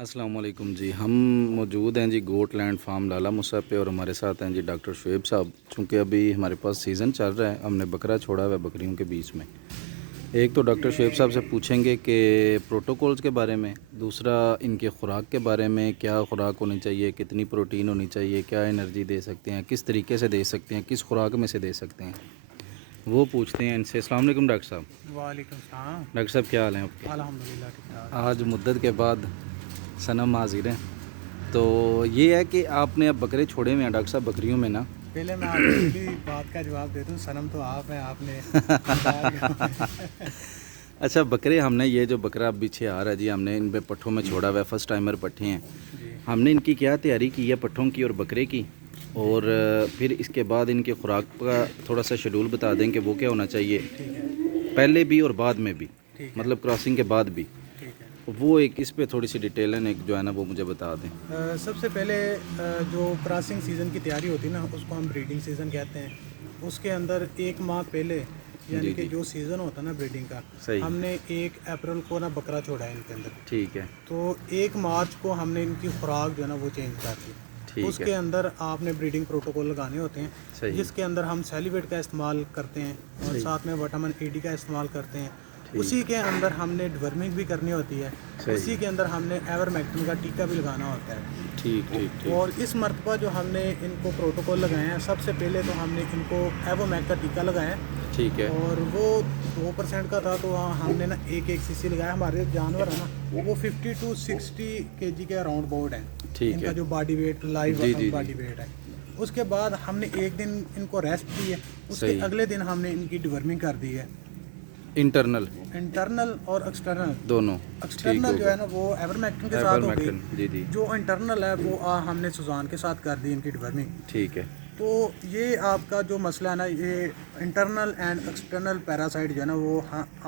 अस्सलाम वालेकुम जी। हम मौजूद हैं जी गोट लैंड फार्म लाला मुसा पे और हमारे साथ हैं जी डॉक्टर शुएब साहब। चूँकि अभी हमारे पास सीज़न चल रहा है, हमने बकरा छोड़ा हुआ है बकरियों के बीच में। एक तो डॉक्टर शुएब साहब से पूछेंगे कि प्रोटोकॉल्स के बारे में, दूसरा इनके खुराक के बारे में, क्या खुराक होनी चाहिए, कितनी प्रोटीन होनी चाहिए, क्या एनर्जी दे सकते हैं, किस तरीके से दे सकते हैं, किस खुराक में से दे सकते हैं, वो पूछते हैं इनसे। अस्सलाम वालेकुम डॉक्टर साहब। वालेकुम सलाम। डॉक्टर साहब क्या हाल है आपके? अल्हम्दुलिल्लाह ठीक ठाक। आज मुद्दत के बाद सनम हाजिर हैं। तो ये है कि आपने अब बकरे छोड़े हुए हैं डॉक्टर साहब बकरियों में ना। पहले मैं आपको पहली बात का जवाब दे दूं, सनम तो आप हैं, आपने अच्छा, बकरे हमने ये जो बकरा अब पीछे आ रहा है जी, हमने इन पे पट्ठों में छोड़ा हुआ है, फर्स्ट टाइमर पट्ठे हैं। जी। हमने इनकी क्या तैयारी की है पट्ठों की और बकरे की, और फिर इसके बाद इनके खुराक का थोड़ा सा शेड्यूल बता दें कि वो क्या होना चाहिए ठीक है। पहले भी और बाद में भी, ठीक है। मतलब क्रॉसिंग के बाद भी। ठीक है। वो एक इस पे थोड़ी सी डिटेलन एक जो है ना वो मुझे बता दें। सबसे पहले जो क्रॉसिंग सीज़न की तैयारी होती है ना, उसको हम ब्रीडिंग सीज़न कहते हैं। उसके अंदर एक माह पहले, यानी कि जो सीज़न होता है ना ब्रीडिंग का, सही। हमने 1 अप्रैल को ना बकरा छोड़ा है इनके अंदर। ठीक है। तो 1 मार्च को हमने इनकी खुराक जो है ना वो चेंज कर दी। ठीक उसके है। अंदर आपने ब्रीडिंग प्रोटोकॉल लगाने होते हैं, सही। जिसके अंदर हम सेलिवेट का इस्तेमाल करते हैं और सही। साथ में विटामिन एडी का इस्तेमाल करते हैं। ठीक। उसी के अंदर हमने डिवर्मिंग भी करनी होती है। सही। उसी के अंदर हमने एवरमेक्टिन का टीका भी लगाना होता है। ठीक ठीक ठीक। और इस मरतबा जो हमने इनको प्रोटोकॉल लगाए हैं, सबसे पहले तो हमने इनको एवोमैक का टीका लगाया है। ठीक है। और वो 2% का था, तो हमने ना एक सीसी लगाया। हमारे जानवर है ना वो 50 to 60 kg के अराउंड बोर्ड है। ठीक इनका है। जो बॉडी वेट, लाइव जी, जी, बॉडी जी। वेट है। उसके बाद हमने एक दिन इनको रेस्ट दी है। उसके सही। अगले दिन हमने इनकी डिवर्मिंग कर दी है, इंटरनल इंटरनल और एक्सटर्नल। दोनों। ठीक एक्सटर्नल जो होगा। है ना वो एवरमेक्टिन के साथ हो एवरमेक्टिन, गई। जी जी। जो इंटरनल है वो हमने सुजान के साथ कर दी इनकी डिवर्मिंग। ठीक है। तो ये आपका जो मसला है ना, ये इंटरनल एंड एक्सटर्नल पैरासाइट जो है ना वो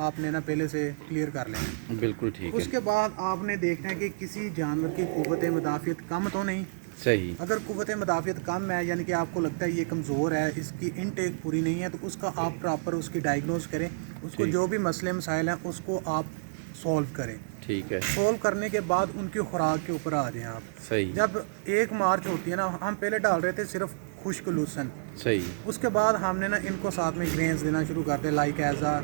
आपने ना पहले से क्लियर कर लेना। बिल्कुल ठीक है। उसके बाद आपने देखना है कि किसी जानवर की कुव्वत मुदाफ़ियत कम तो नहीं। सही। अगर कुव्वत मुदाफ़ियत कम है, यानी कि आपको लगता है ये कमज़ोर है, इसकी इनटेक पूरी नहीं है, तो उसका आप प्रॉपर उसकी डायग्नोज करें। उसको ठीक। जो भी मसले मसाइल हैं उसको आप सॉल्व करें। ठीक है। सॉल्व करने के बाद उनकी खुराक के ऊपर आ जाएं आप। सही। जब 1 मार्च होती है ना, हम पहले डाल रहे थे सिर्फ खुश्क लूसन। सही। उसके बाद हमने ना इनको साथ में ग्रेन्स देना शुरू कर दिया, लाइक एज आ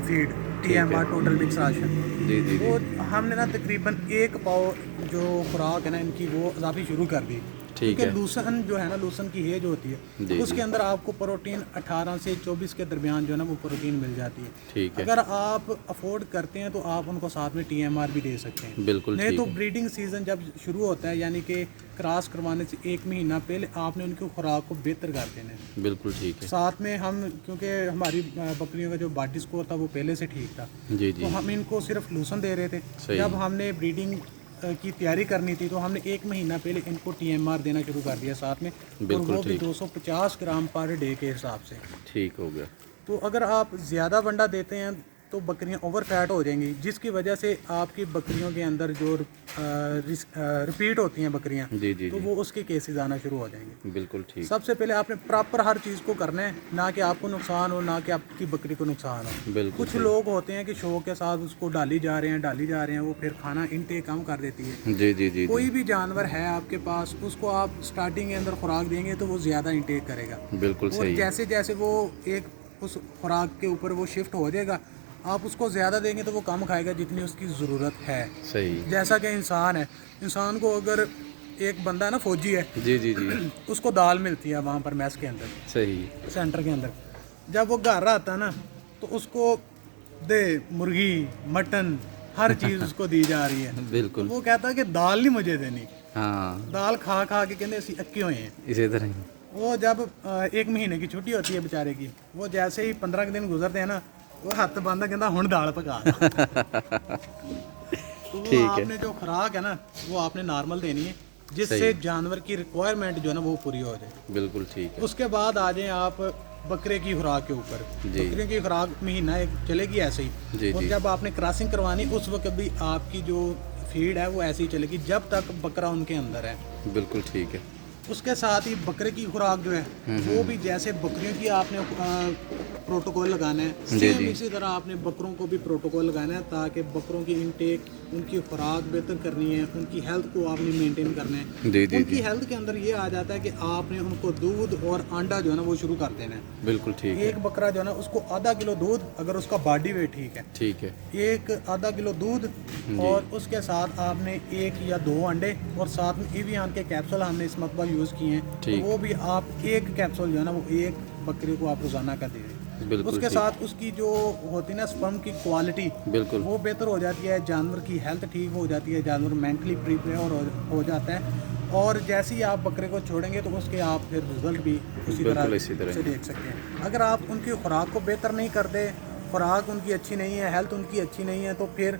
फीड, ठीक है। TMR total mix ration. जी जी वो जी। हमने ना तकरीबन 1 पाव जो खुराक है ना इनकी वो इजाफी शुरू कर दी। ठीक क्योंकि है। लूसन जो है ना, लूसन की हेज होती है, जी उसके जी। अंदर आपको प्रोटीन 18 से 24 के दरमियान जो है ना वो प्रोटीन मिल जाती है। ठीक है। अगर आप अफोर्ड करते हैं तो आप उनको साथ में TMR भी दे सकते हैं। बिल्कुल नहीं ठीक तो है। ब्रीडिंग सीज़न जब शुरू होता है, यानी कि क्रॉस करवाने से 1 महीना पहले आपने उनकी खुराक को बेहतर कर देना है। बिल्कुल ठीक है। साथ में हम, क्योंकि हमारी बकरियों का जो बॉडी स्कोर था वो पहले से ठीक था, जी तो जी। हम इनको सिर्फ लूसन दे रहे थे। सही। जब हमने ब्रीडिंग की तैयारी करनी थी तो हमने 1 महीना पहले इनको TMR देना शुरू कर दिया साथ में, और बिल्कुल वो भी ठीक। 250 ग्राम पर डे के हिसाब से। ठीक हो गया। तो अगर आप ज़्यादा वंडा देते हैं तो बकरियां ओवर फैट हो जाएंगी, जिसकी वजह से आपकी बकरियों के अंदर जो रिपीट होती हैं बकरियां, जी जी तो जी। वो उसके केसेस आना शुरू हो जाएंगे। बिल्कुल ठीक। सबसे पहले आपने प्रॉपर हर चीज़ को करना है, ना कि आपको नुकसान हो, ना कि आपकी बकरी को नुकसान हो। बिल्कुल कुछ सही। लोग होते हैं कि शौक के साथ उसको डाली जा रहे हैं, वो फिर खाना इनटेक कम कर देती है। जी जी जी कोई जी। भी जानवर है आपके पास, उसको आप स्टार्टिंग के अंदर खुराक देंगे तो वो ज़्यादा इनटेक करेगा, बिल्कुल और सही है। जैसे जैसे वो एक उस खुराक के ऊपर वो शिफ्ट हो जाएगा, आप उसको ज़्यादा देंगे तो वो कम खाएगा जितनी उसकी ज़रूरत है। सही। जैसा कि इंसान है, इंसान को अगर एक बंदा है ना फौजी है, जी जी जी। उसको दाल मिलती है वहाँ पर मैस के अंदर, सही। सेंटर के अंदर। जब वो घर आता है ना तो उसको दे मुर्गी, मटन, हर चीज़ उसको दी जा रही है। तो बिल्कुल। वो कहता है कि दाल नहीं मुझे देनी। हाँ, दाल खा खा के कहते असी अक्के हुए हैं। इसी तरह ही। वो जब 1 महीने की छुट्टी होती है बेचारे की, वो जैसे ही 15 के दिन गुजरते हैं ना, वो हत्थ बांधा कहता हुण दाल पका। तो वो ठीक है। आपने जो खुराक है ना वो आपने नॉर्मल देनी है, जिससे सही। जानवर की रिक्वायरमेंट जो है ना वो पूरी हो जाए। बिल्कुल ठीक है। उसके बाद आ जाएं आप बकरे की खुराक के ऊपर। जी। बकरे की खुराक महीना एक चलेगी ऐसे ही, जी और जी। जब आपने क्रॉसिंग करवानी उस वक्त भी आपकी जो फीड है वो ऐसी ही चलेगी जब तक बकरा उनके अंदर है। बिल्कुल ठीक है। उसके साथ ही बकरे की खुराक जो है वो भी जैसे बकरियों की आपने प्रोटोकॉल लगाना है, जी, सेम जी। इसी तरह आपने बकरों को भी प्रोटोकॉल लगाना है, ताकि बकरों की इनटेक उनकी खुराक बेहतर करनी है, उनकी हेल्थ को आपने मेंटेन करना है। जी जी उनकी जी हेल्थ के अंदर ये आ जाता है कि आपने उनको दूध और अंडा जो है ना वो शुरू कर देना है। बिल्कुल ठीक है। एक बकरा जो है ना उसको आधा किलो दूध, अगर उसका बॉडी वेट ठीक है, ठीक है। एक आधा किलो दूध और उसके साथ आपने 1 या 2 अंडे और साथ में एवियन के कैप्सूल हमने इस मकबल यूज़ किए हैं, तो ठीक। वो भी आप एक कैप्सूल जो है ना वो एक बकरी को आप रोज़ाना का दे दें। बिल्कुल उसके ठीक। साथ उसकी जो होती है ना स्पर्म की क्वालिटी बिल्कुल वो बेहतर हो जाती है, जानवर की हेल्थ ठीक हो जाती है, जानवर मेंटली प्रिपेयर हो जाता है। और जैसे ही आप बकरे को छोड़ेंगे तो उसके आप फिर रिजल्ट भी उसी बिल्कुल इसी तरह तरह से देख सकते हैं। अगर आप उनकी खुराक को बेहतर नहीं करते, खुराक उनकी अच्छी नहीं है, हेल्थ उनकी अच्छी नहीं है, तो फिर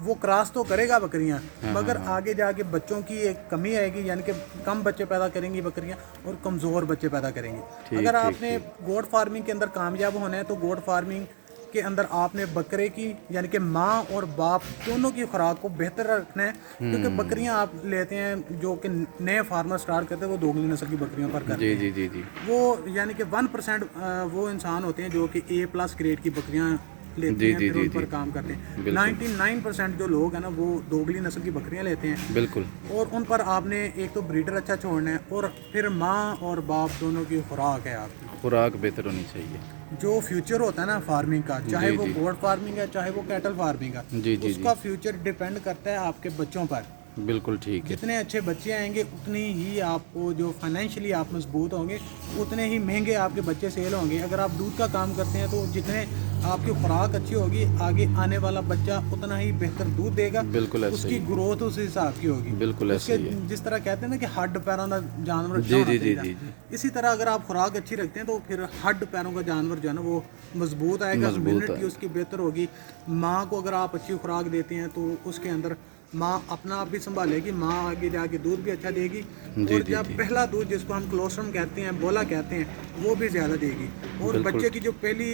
वो क्रॉस तो करेगा बकरियां, मगर आगे जाके बच्चों की एक कमी आएगी, यानी कि कम बच्चे पैदा करेंगी बकरियां और कमज़ोर बच्चे पैदा करेंगी। ठीक, अगर ठीक, आपने गोट फार्मिंग के अंदर कामयाब होना है तो गोट फार्मिंग के अंदर आपने बकरे की यानी कि माँ और बाप दोनों की खुराक को बेहतर रखना है, क्योंकि बकरियां आप लेते हैं जो कि नए फार्मर स्टार्ट करते हैं वो दोगली नस्ल की बकरियों पर करते जी हैं। जी जी जी वो यानी कि 1% वो इंसान होते हैं जो कि A+ ग्रेड की बकरियां लेते जी, हैं, जी, फिर जी, उन पर जी। काम करते हैं। बिल्कुल। 99% जो लोग हैं ना वो दोगली नस्ल की बकरियां लेते हैं बिल्कुल और उन पर आपने एक तो ब्रीडर अच्छा छोड़ना है और फिर माँ और बाप दोनों की खुराक है आपकी। खुराक बेहतर होनी चाहिए। जो फ्यूचर होता है ना फार्मिंग का, चाहे जी वो जी गोट फार्मिंग है चाहे वो कैटल फार्मिंग का, जी जी जी उसका फ्यूचर डिपेंड करता है आपके बच्चों पर। बिल्कुल ठीक है। जितने अच्छे बच्चे आएंगे उतनी ही आपको जो फाइनेंशियली आप मजबूत होंगे, उतने ही महंगे आपके बच्चे सेल होंगे। अगर आप दूध का काम करते हैं तो जितने आपकी खुराक अच्छी होगी, आगे आने वाला बच्चा उतना ही बेहतर दूध देगा, बिल्कुल ऐसा उसकी ही है। ग्रोथ उस हिसाब की होगी। बिल्कुल ऐसा उसके ही है। जिस तरह कहते हैं ना कि हड्ड पैरों का जानवर अच्छा जी होना जी जी चाहिए, जी जी इसी तरह अगर आप खुराक अच्छी रखते हैं तो फिर हड्ड पैरों का जानवर जो है ना वो मजबूत आएगा, मजबूत इम्यूनिटी है। उसकी बेहतर होगी। माँ को अगर आप अच्छी खुराक देते हैं तो उसके अंदर माँ अपना आप भी संभालेगी, माँ आगे जाके दूध भी अच्छा देगी जी और जी जब जी पहला दूध जिसको हम क्लोस्ट्रम कहते हैं, बोला कहते हैं, वो भी ज़्यादा देगी। और बिल्कुल बच्चे की जो पहली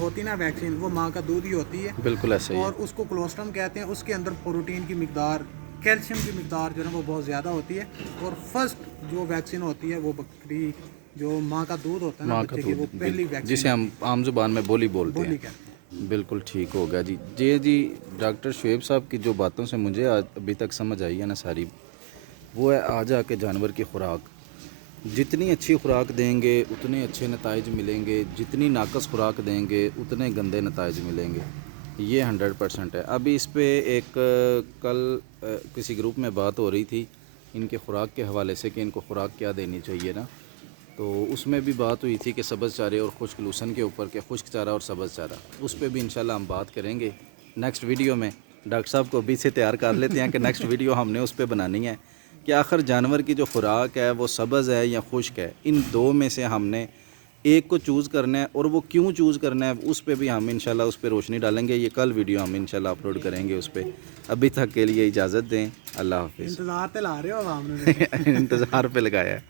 होती है ना वैक्सीन, वो माँ का दूध ही होती है बिल्कुल ऐसा ही और है। उसको क्लोस्ट्रम कहते हैं। उसके अंदर प्रोटीन की मिकदार, कैल्शियम की मिकदार जो है ना वो बहुत ज़्यादा होती है। और फर्स्ट जो वैक्सीन होती है वो बकरी जो माँ का दूध होता है ना माँ का बच्चे की, वो दूध पहली जिसे वैक्सीन हम आम जुबान में बोली बोलते बोली हैं। कहते हैं। बिल्कुल ठीक हो गया जी। जी जी, डॉक्टर शुएब साहब की जो बातों से मुझे आज अभी तक समझ आई है ना सारी, वो है आ जा के जानवर की खुराक। जितनी अच्छी खुराक देंगे उतने अच्छे नताइज मिलेंगे, जितनी नाकस खुराक देंगे उतने गंदे नताइज मिलेंगे। ये 100% है। अभी इस पे एक कल किसी ग्रुप में बात हो रही थी इनके खुराक के हवाले से कि इनको खुराक क्या देनी चाहिए ना, तो उसमें भी बात हुई थी कि सब्ज़ चारे और खुश्क लूसन के ऊपर, के खुश्क चारा और सब्ज़ चारा, उस पर भी इंशाल्लाह हम बात करेंगे नेक्स्ट वीडियो में। डॉक्टर साहब को अभी से तैयार कर लेते हैं कि नेक्स्ट वीडियो हमने उस पर बनानी है कि आखिर जानवर की जो खुराक है वो सब्ज़ है या खुश्क है, इन दो में से हमने एक को चूज़ करना है, और वो क्यों चूज़ करना है उस पर भी हम इंशाल्लाह उस पर रोशनी डालेंगे। ये कल वीडियो हम इंशाल्लाह अपलोड करेंगे उस पर। अभी तक के लिए इजाज़त दें, अल्लाह हाफिज़। इंतज़ार तो ला रहे हो आप इंतज़ार पे लगाया है।